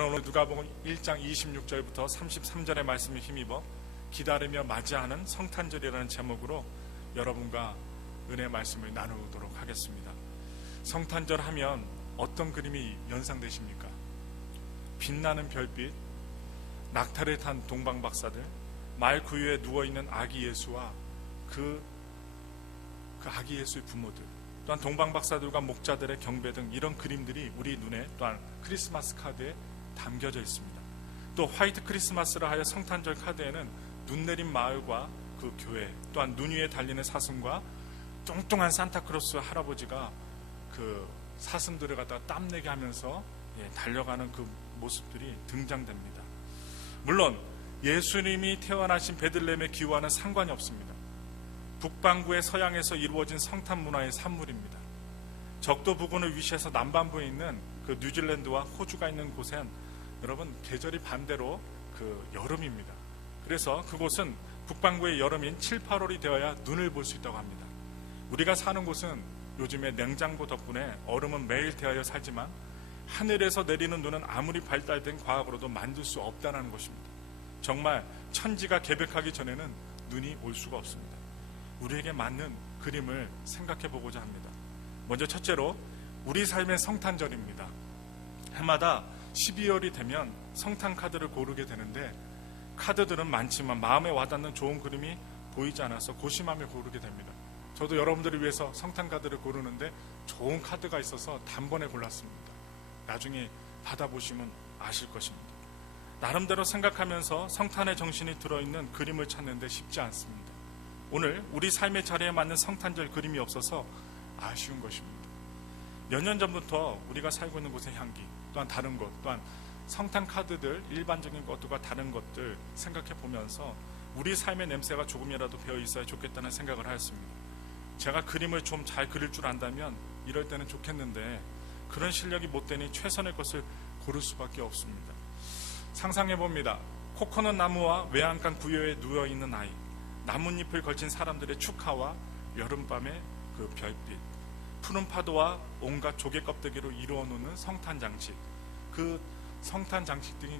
저는 오늘 누가복음 1장 26절부터 33절의 말씀에 힘입어 기다리며 맞이하는 성탄절이라는 제목으로 여러분과 은혜 말씀을 나누도록 하겠습니다. 성탄절 하면 어떤 그림이 연상되십니까? 빛나는 별빛, 낙타를 탄 동방박사들, 말 구유에 누워있는 아기 예수와 그 아기 예수의 부모들, 또한 동방박사들과 목자들의 경배 등 이런 그림들이 우리 눈에 또한 크리스마스 카드에 담겨져 있습니다. 또 화이트 크리스마스라 하여 성탄절 카드에는 눈 내린 마을과 그 교회, 또한 눈 위에 달리는 사슴과 뚱뚱한 산타크로스 할아버지가 그 사슴들을 갖다가 땀내게 하면서 달려가는 그 모습들이 등장됩니다. 물론 예수님이 태어나신 베들레헴의 기후와는 상관이 없습니다. 북반구의 서양에서 이루어진 성탄 문화의 산물입니다. 적도 부근을 위시해서 남반부에 있는 그 뉴질랜드와 호주가 있는 곳엔 여러분 계절이 반대로 그 여름입니다. 그래서 그곳은 북반구의 여름인 7, 8월이 되어야 눈을 볼 수 있다고 합니다. 우리가 사는 곳은 요즘에 냉장고 덕분에 얼음은 매일 데하여 살지만 하늘에서 내리는 눈은 아무리 발달된 과학으로도 만들 수 없다는 것입니다. 정말 천지가 개벽하기 전에는 눈이 올 수가 없습니다. 우리에게 맞는 그림을 생각해 보고자 합니다. 먼저 첫째로 우리 삶의 성탄절입니다. 해마다 12월이 되면 성탄 카드를 고르게 되는데 카드들은 많지만 마음에 와닿는 좋은 그림이 보이지 않아서 고심하며 고르게 됩니다. 저도 여러분들을 위해서 성탄 카드를 고르는데 좋은 카드가 있어서 단번에 골랐습니다. 나중에 받아보시면 아실 것입니다. 나름대로 생각하면서 성탄의 정신이 들어있는 그림을 찾는데 쉽지 않습니다. 오늘 우리 삶의 자리에 맞는 성탄절 그림이 없어서 아쉬운 것입니다. 몇 년 전부터 우리가 살고 있는 곳의 향기, 또한 다른 것, 또한 성탄 카드들, 일반적인 것들과 다른 것들 생각해 보면서 우리 삶의 냄새가 조금이라도 배어 있어야 좋겠다는 생각을 하였습니다. 제가 그림을 좀 잘 그릴 줄 안다면 이럴 때는 좋겠는데 그런 실력이 못 되니 최선의 것을 고를 수밖에 없습니다. 상상해 봅니다. 코코넛 나무와 외양간 구유에 누워있는 아이, 나뭇잎을 걸친 사람들의 축하와 여름밤의 그 별빛, 푸른 파도와 온갖 조개 껍데기로 이루어 놓는 성탄 장식, 그 성탄 장식들이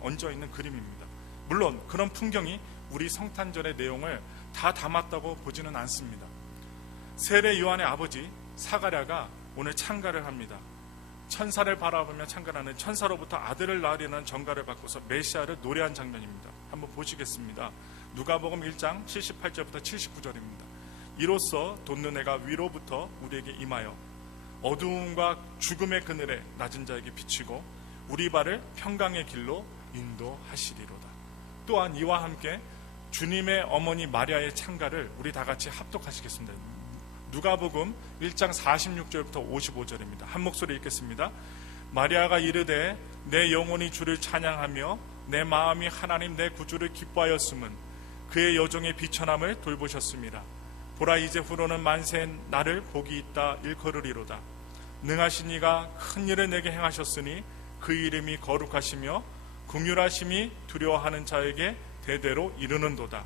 얹어있는 그림입니다. 물론 그런 풍경이 우리 성탄절의 내용을 다 담았다고 보지는 않습니다. 세례 요한의 아버지 사가랴가 오늘 찬가를 합니다. 천사를 바라보며 찬가라는 천사로부터 아들을 낳으려는 전가를 받고서 메시아를 노래한 장면입니다. 한번 보시겠습니다. 누가복음 1장 78절부터 79절입니다. 이로써 돋는 해가 위로부터 우리에게 임하여 어두움과 죽음의 그늘에 낮은 자에게 비치고 우리 발을 평강의 길로 인도하시리로다. 또한 이와 함께 주님의 어머니 마리아의 찬가를 우리 다 같이 합독하시겠습니다. 누가복음 1장 46절부터 55절입니다. 한 목소리 읽겠습니다. 마리아가 이르되 내 영혼이 주를 찬양하며 내 마음이 하나님 내 구주를 기뻐하였음은 그의 여종의 비천함을 돌보셨습니다. 보라 이제후로는 만세 나를 복이 있다 일컬으리로다. 능하신 이가 큰 일을 내게 행하셨으니 그 이름이 거룩하시며 긍휼하심이 두려워하는 자에게 대대로 이르는도다.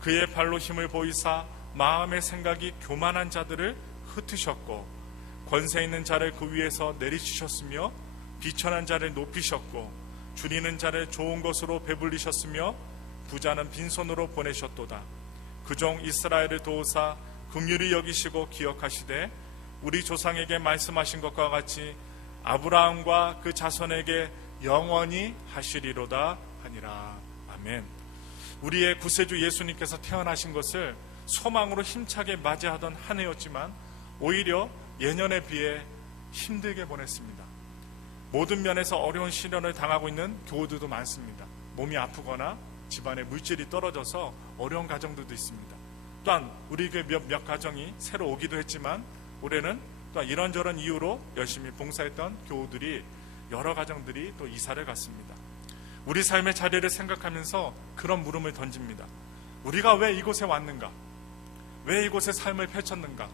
그의 발로 힘을 보이사 마음의 생각이 교만한 자들을 흩으셨고 권세 있는 자를 그 위에서 내리치셨으며 비천한 자를 높이셨고 줄이는 자를 좋은 것으로 배불리셨으며 부자는 빈손으로 보내셨도다. 그종 이스라엘을 도우사 긍휼히 여기시고 기억하시되 우리 조상에게 말씀하신 것과 같이 아브라함과 그 자손에게 영원히 하시리로다 하니라. 아멘. 우리의 구세주 예수님께서 태어나신 것을 소망으로 힘차게 맞이하던 한 해였지만 오히려 예년에 비해 힘들게 보냈습니다. 모든 면에서 어려운 시련을 당하고 있는 교우들도 많습니다. 몸이 아프거나 집안에 물질이 떨어져서 어려운 가정들도 있습니다. 또한 우리 교회 몇 가정이 새로 오기도 했지만 올해는 또한 이런저런 이유로 열심히 봉사했던 교우들이 여러 가정들이 또 이사를 갔습니다. 우리 삶의 자리를 생각하면서 그런 물음을 던집니다. 우리가 왜 이곳에 왔는가? 왜 이곳에 삶을 펼쳤는가?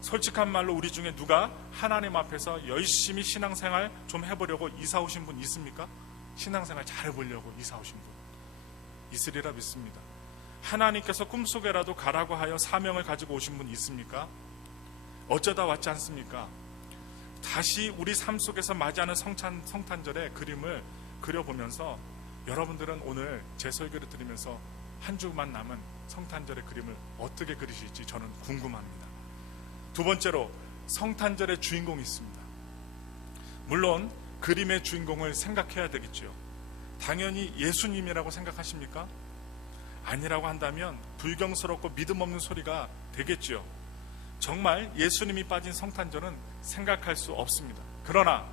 솔직한 말로 우리 중에 누가 하나님 앞에서 열심히 신앙생활 좀 해보려고 이사 오신 분 있습니까? 신앙생활 잘해보려고 이사 오신 분 있으리라 믿습니다. 하나님께서 꿈속에라도 가라고 하여 사명을 가지고 오신 분 있습니까? 어쩌다 왔지 않습니까? 다시 우리 삶 속에서 맞이하는 성탄절의 그림을 그려보면서 여러분들은 오늘 제 설교를 들으면서 한 주만 남은 성탄절의 그림을 어떻게 그리실지 저는 궁금합니다. 두 번째로 성탄절의 주인공이 있습니다. 물론 그림의 주인공을 생각해야 되겠죠. 당연히 예수님이라고 생각하십니까? 아니라고 한다면 불경스럽고 믿음 없는 소리가 되겠죠. 정말 예수님이 빠진 성탄절은 생각할 수 없습니다. 그러나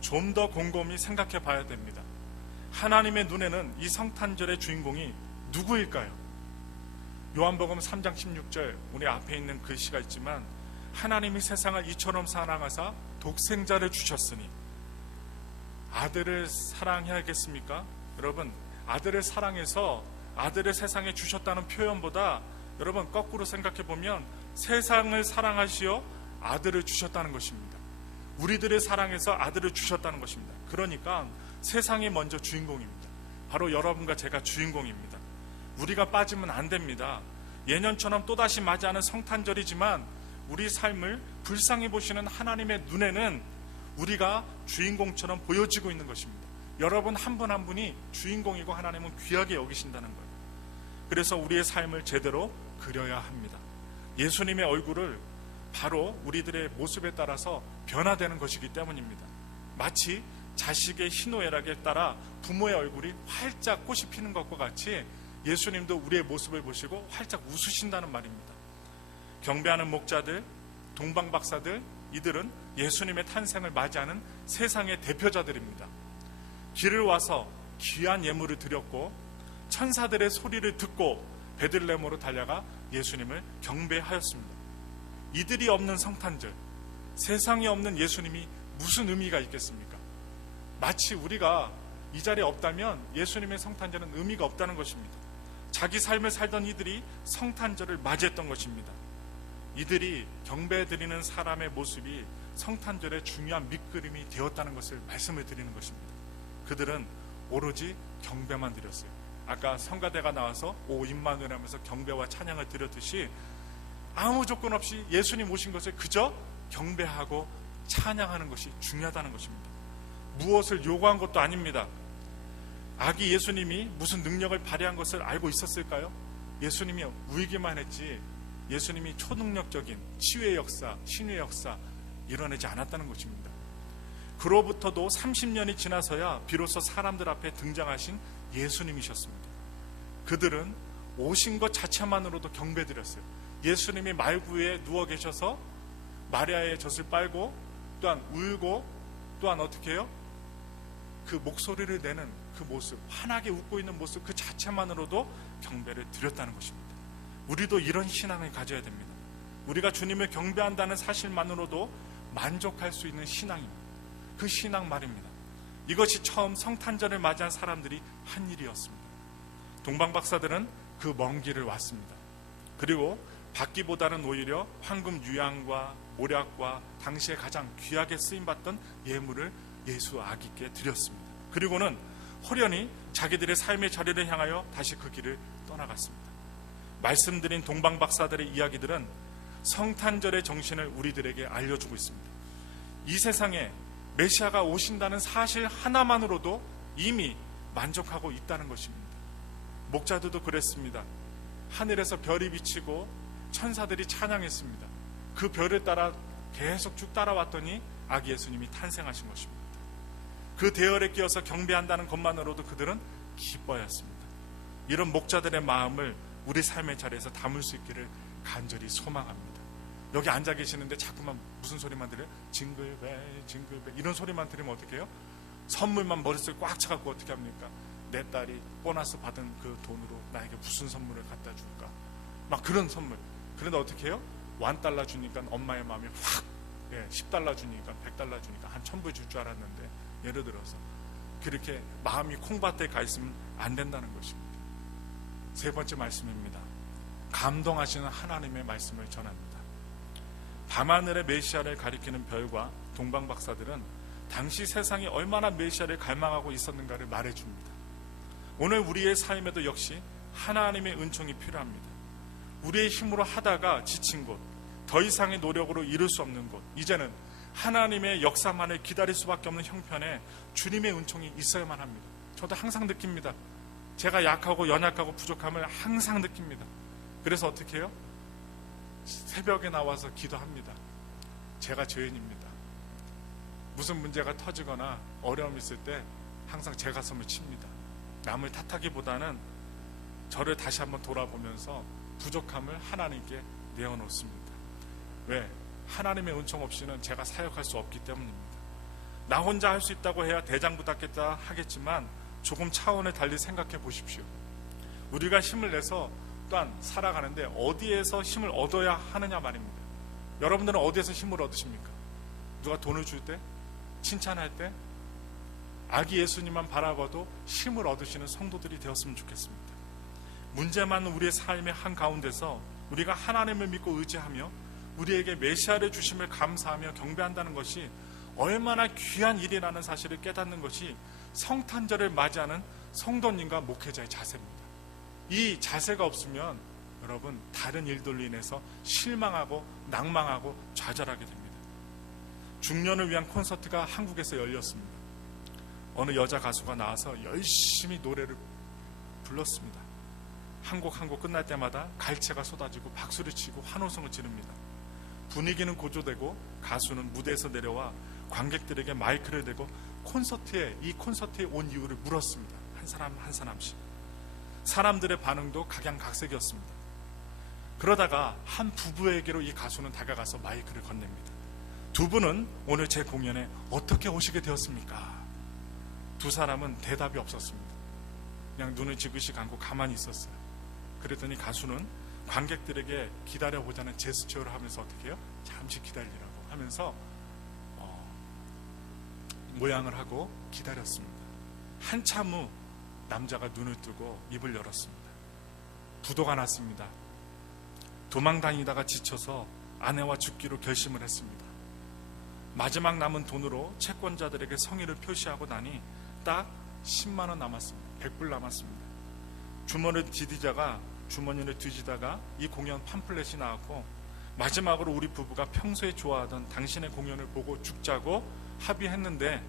좀 더 곰곰이 생각해 봐야 됩니다. 하나님의 눈에는 이 성탄절의 주인공이 누구일까요? 요한복음 3장 16절 우리 앞에 있는 글씨가 있지만 하나님이 세상을 이처럼 사랑하사 독생자를 주셨으니 아들을 사랑해야겠습니까? 여러분, 아들을 사랑해서 아들을 세상에 주셨다는 표현보다 여러분 거꾸로 생각해 보면 세상을 사랑하시어 아들을 주셨다는 것입니다. 우리들을 사랑해서 아들을 주셨다는 것입니다. 그러니까 세상이 먼저 주인공입니다. 바로 여러분과 제가 주인공입니다. 우리가 빠지면 안 됩니다. 예년처럼 또다시 맞이하는 성탄절이지만 우리 삶을 불쌍히 보시는 하나님의 눈에는 우리가 주인공처럼 보여지고 있는 것입니다. 여러분 한 분 한 분이 주인공이고 하나님은 귀하게 여기신다는 거예요. 그래서 우리의 삶을 제대로 그려야 합니다. 예수님의 얼굴을 바로 우리들의 모습에 따라서 변화되는 것이기 때문입니다. 마치 자식의 희노애락에 따라 부모의 얼굴이 활짝 꽃이 피는 것과 같이 예수님도 우리의 모습을 보시고 활짝 웃으신다는 말입니다. 경배하는 목자들, 동방박사들, 이들은 예수님의 탄생을 맞이하는 세상의 대표자들입니다. 길을 와서 귀한 예물을 드렸고 천사들의 소리를 듣고 베들레헴으로 달려가 예수님을 경배하였습니다. 이들이 없는 성탄절, 세상에 없는 예수님이 무슨 의미가 있겠습니까? 마치 우리가 이 자리에 없다면 예수님의 성탄절은 의미가 없다는 것입니다. 자기 삶을 살던 이들이 성탄절을 맞이했던 것입니다. 이들이 경배드리는 사람의 모습이 성탄절의 중요한 밑그림이 되었다는 것을 말씀을 드리는 것입니다. 그들은 오로지 경배만 드렸어요. 아까 성가대가 나와서 오 임마누엘 하면서 경배와 찬양을 드렸듯이 아무 조건 없이 예수님 오신 것을 그저 경배하고 찬양하는 것이 중요하다는 것입니다. 무엇을 요구한 것도 아닙니다. 아기 예수님이 무슨 능력을 발휘한 것을 알고 있었을까요? 예수님이 울기만 했지 예수님이 초능력적인 치유의 역사, 신유의 역사 이뤄내지 않았다는 것입니다. 그로부터도 30년이 지나서야 비로소 사람들 앞에 등장하신 예수님이셨습니다. 그들은 오신 것 자체만으로도 경배드렸어요. 예수님이 말구에 누워 계셔서 마리아의 젖을 빨고 또한 울고 또한 어떻게 해요? 그 목소리를 내는 그 모습, 환하게 웃고 있는 모습 그 자체만으로도 경배를 드렸다는 것입니다. 우리도 이런 신앙을 가져야 됩니다. 우리가 주님을 경배한다는 사실만으로도 만족할 수 있는 신앙입니다. 그 신앙 말입니다. 이것이 처음 성탄절을 맞이한 사람들이 한 일이었습니다. 동방박사들은 그 먼 길을 왔습니다. 그리고 받기보다는 오히려 황금 유향과 모략과 당시에 가장 귀하게 쓰임받던 예물을 예수 아기께 드렸습니다. 그리고는 호련히 자기들의 삶의 자리를 향하여 다시 그 길을 떠나갔습니다. 말씀드린 동방박사들의 이야기들은 성탄절의 정신을 우리들에게 알려주고 있습니다. 이 세상에 메시아가 오신다는 사실 하나만으로도 이미 만족하고 있다는 것입니다. 목자들도 그랬습니다. 하늘에서 별이 비치고 천사들이 찬양했습니다. 그 별을 따라 계속 쭉 따라왔더니 아기 예수님이 탄생하신 것입니다. 그 대열에 끼어서 경배한다는 것만으로도 그들은 기뻐했습니다. 이런 목자들의 마음을 우리 삶의 자리에서 담을 수 있기를 간절히 소망합니다. 여기 앉아 계시는데 자꾸만 무슨 소리만 들려요? 징글벨 징글벨 이런 소리만 들으면 어떻게 해요? 선물만 머릿속에 꽉 차갖고 어떻게 합니까? 내 딸이 보너스 받은 그 돈으로 나에게 무슨 선물을 갖다 줄까? 막 그런 선물. 그런데 어떻게 해요? $1 주니까 엄마의 마음이 확 10달러 주니까 100달러 주니까 한 1000불 줄 줄 알았는데 예를 들어서 그렇게 마음이 콩밭에 가 있으면 안 된다는 것입니다. 세 번째 말씀입니다. 감동하시는 하나님의 말씀을 전합니다. 밤하늘의 메시아를 가리키는 별과 동방박사들은 당시 세상이 얼마나 메시아를 갈망하고 있었는가를 말해줍니다. 오늘 우리의 삶에도 역시 하나님의 은총이 필요합니다. 우리의 힘으로 하다가 지친 곳, 더 이상의 노력으로 이룰 수 없는 곳, 이제는 하나님의 역사만을 기다릴 수밖에 없는 형편에 주님의 은총이 있어야만 합니다. 저도 항상 느낍니다. 제가 약하고 연약하고 부족함을 항상 느낍니다. 그래서 어떻게 해요? 새벽에 나와서 기도합니다. 제가 죄인입니다. 무슨 문제가 터지거나 어려움이 있을 때 항상 제 가슴을 칩니다. 남을 탓하기보다는 저를 다시 한번 돌아보면서 부족함을 하나님께 내어놓습니다. 왜? 하나님의 은총 없이는 제가 사역할 수 없기 때문입니다. 나 혼자 할 수 있다고 해야 대장부답겠다 하겠지만 조금 차원을 달리 생각해 보십시오. 우리가 힘을 내서 또한 살아가는데 어디에서 힘을 얻어야 하느냐 말입니다. 여러분들은 어디에서 힘을 얻으십니까? 누가 돈을 줄 때? 칭찬할 때? 아기 예수님만 바라봐도 힘을 얻으시는 성도들이 되었으면 좋겠습니다. 문제 많은 우리의 삶의 한가운데서 우리가 하나님을 믿고 의지하며 우리에게 메시아를 주심을 감사하며 경배한다는 것이 얼마나 귀한 일이라는 사실을 깨닫는 것이 성탄절을 맞이하는 성도님과 목회자의 자세입니다. 이 자세가 없으면 여러분 다른 일들로 인해서 실망하고 낭망하고 좌절하게 됩니다. 중년을 위한 콘서트가 한국에서 열렸습니다. 어느 여자 가수가 나와서 열심히 노래를 불렀습니다. 한 곡 한 곡 끝날 때마다 갈채가 쏟아지고 박수를 치고 환호성을 지릅니다. 분위기는 고조되고 가수는 무대에서 내려와 관객들에게 마이크를 대고 이 콘서트에 온 이유를 물었습니다. 한 사람 한 사람씩. 사람들의 반응도 각양각색이었습니다. 그러다가 한 부부에게로 이 가수는 다가가서 마이크를 건넵니다. 두 분은 오늘 제 공연에 어떻게 오시게 되었습니까? 두 사람은 대답이 없었습니다. 그냥 눈을 지그시 감고 가만히 있었어요. 그랬더니 가수는 관객들에게 기다려보자는 제스처를 하면서 어떻게 해요? 잠시 기다리라고 하면서 모양을 하고 기다렸습니다. 한참 후 남자가 눈을 뜨고 입을 열었습니다. 부도가 났습니다. 도망다니다가 지쳐서 아내와 죽기로 결심을 했습니다. 마지막 남은 돈으로 채권자들에게 성의를 표시하고 나니 딱 10만 원 남았습니다. 100불 남았습니다. 주머니를 뒤지다가 이 공연 팜플렛이 나왔고 마지막으로 우리 부부가 평소에 좋아하던 당신의 공연을 보고 죽자고 합의했는데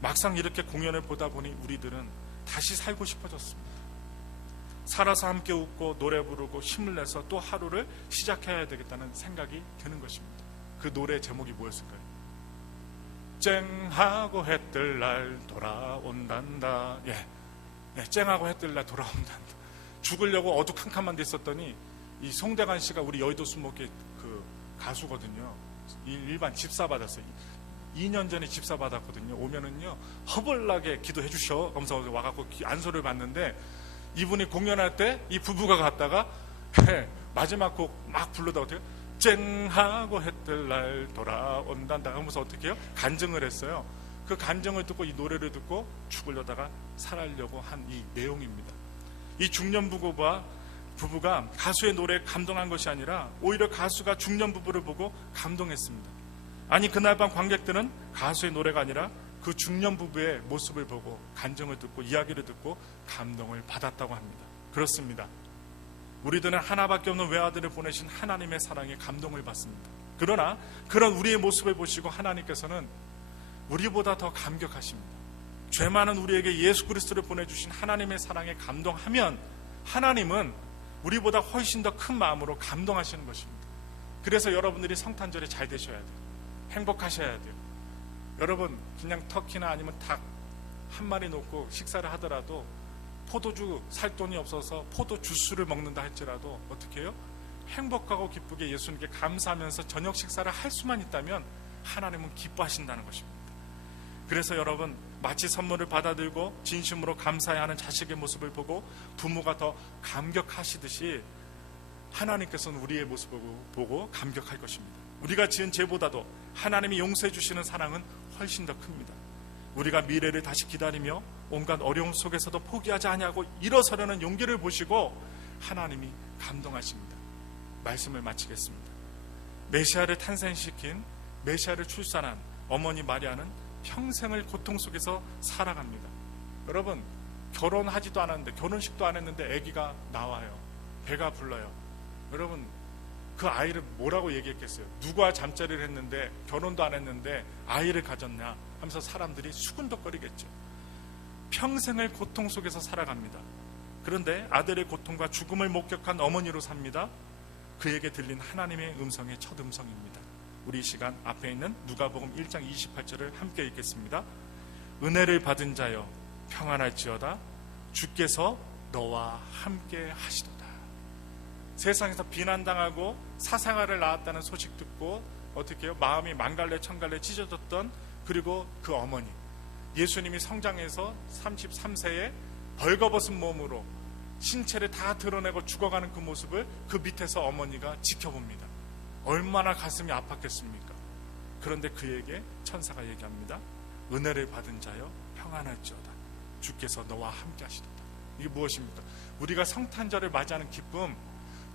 막상 이렇게 공연을 보다 보니 우리들은 다시 살고 싶어졌습니다. 살아서 함께 웃고 노래 부르고 힘을 내서 또 하루를 시작해야 되겠다는 생각이 드는 것입니다. 그 노래 제목이 뭐였을까요? 쨍하고 해뜰 날 돌아온단다. 쨍하고 해뜰 날 돌아온단다. 죽으려고 어두캄캄한 데 있었더니 이 송대관 씨가 우리 여의도 수목회 그 가수거든요. 일반 집사 받았어요. 2년 전에 집사 받았거든요. 오면은요 허벌나게 기도해 주셔 하면서 와갖고 안소를 받는데 이분이 공연할 때 이 부부가 갔다가 마지막 곡 막 부르다가 어떻게 쨍하고 해뜰 날 돌아온단다 하면서 어떻게 해요? 간증을 했어요. 그 간증을 듣고 이 노래를 듣고 죽으려다가 살아려고 한 이 내용입니다. 이 중년 부부가 가수의 노래에 감동한 것이 아니라 오히려 가수가 중년 부부를 보고 감동했습니다. 아니 그날 밤 관객들은 가수의 노래가 아니라 그 중년 부부의 모습을 보고 간증을 듣고 이야기를 듣고 감동을 받았다고 합니다. 그렇습니다. 우리들은 하나밖에 없는 외아들을 보내신 하나님의 사랑에 감동을 받습니다. 그러나 그런 우리의 모습을 보시고 하나님께서는 우리보다 더 감격하십니다. 죄 많은 우리에게 예수 그리스도를 보내주신 하나님의 사랑에 감동하면 하나님은 우리보다 훨씬 더 큰 마음으로 감동하시는 것입니다. 그래서 여러분들이 성탄절에 잘 되셔야 돼요. 행복하셔야 돼요. 여러분 그냥 터키나 아니면 닭 한 마리 놓고 식사를 하더라도 포도주 살 돈이 없어서 포도 주스를 먹는다 할지라도 어떻게 해요? 행복하고 기쁘게 예수님께 감사하면서 저녁 식사를 할 수만 있다면 하나님은 기뻐하신다는 것입니다. 그래서 여러분 마치 선물을 받아들고 진심으로 감사해야 하는 자식의 모습을 보고 부모가 더 감격하시듯이 하나님께서는 우리의 모습을 보고 감격할 것입니다. 우리가 지은 죄보다도 하나님이 용서해 주시는 사랑은 훨씬 더 큽니다. 우리가 미래를 다시 기다리며 온갖 어려움 속에서도 포기하지 아니하고 일어서려는 용기를 보시고 하나님이 감동하십니다. 말씀을 마치겠습니다. 메시아를 탄생시킨 메시아를 출산한 어머니 마리아는 평생을 고통 속에서 살아갑니다. 여러분 결혼하지도 않았는데 결혼식도 안 했는데 아기가 나와요. 배가 불러요. 여러분 그 아이를 뭐라고 얘기했겠어요? 누가 잠자리를 했는데 결혼도 안 했는데 아이를 가졌냐 하면서 사람들이 수군덕거리겠죠. 평생을 고통 속에서 살아갑니다. 그런데 아들의 고통과 죽음을 목격한 어머니로 삽니다. 그에게 들린 하나님의 음성의 첫 음성입니다. 우리 이 시간 앞에 있는 누가복음 1장 28절을 함께 읽겠습니다. 은혜를 받은 자여 평안할지어다 주께서 너와 함께 하시도다. 세상에서 비난당하고 사생활을 낳았다는 소식 듣고 어떻게 해요? 마음이 만갈래 천갈래 찢어졌던 그리고 그 어머니, 예수님이 성장해서 33세에 벌거벗은 몸으로 신체를 다 드러내고 죽어가는 그 모습을 그 밑에서 어머니가 지켜봅니다. 얼마나 가슴이 아팠겠습니까? 그런데 그에게 천사가 얘기합니다. 은혜를 받은 자여 평안할지어다 주께서 너와 함께 하시도다. 이게 무엇입니까? 우리가 성탄절을 맞이하는 기쁨,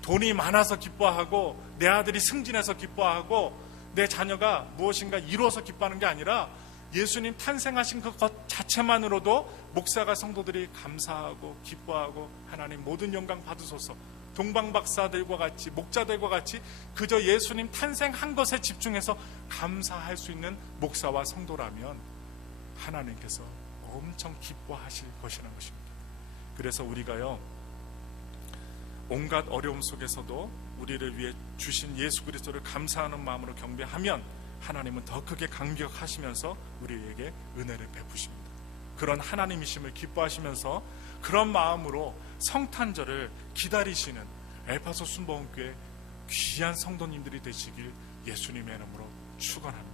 돈이 많아서 기뻐하고 내 아들이 승진해서 기뻐하고 내 자녀가 무엇인가 이루어서 기뻐하는 게 아니라 예수님 탄생하신 그 것 자체만으로도 목사가 성도들이 감사하고 기뻐하고 하나님 모든 영광 받으소서, 동방박사들과 같이 목자들과 같이 그저 예수님 탄생한 것에 집중해서 감사할 수 있는 목사와 성도라면 하나님께서 엄청 기뻐하실 것이라는 것입니다. 그래서 우리가요, 온갖 어려움 속에서도 우리를 위해 주신 예수 그리스도를 감사하는 마음으로 경배하면 하나님은 더 크게 감격하시면서 우리에게 은혜를 베푸십니다. 그런 하나님이심을 기뻐하시면서 그런 마음으로 성탄절을 기다리시는 엘파소 순복음교회 귀한 성도님들이 되시길 예수님의 이름으로 축원합니다.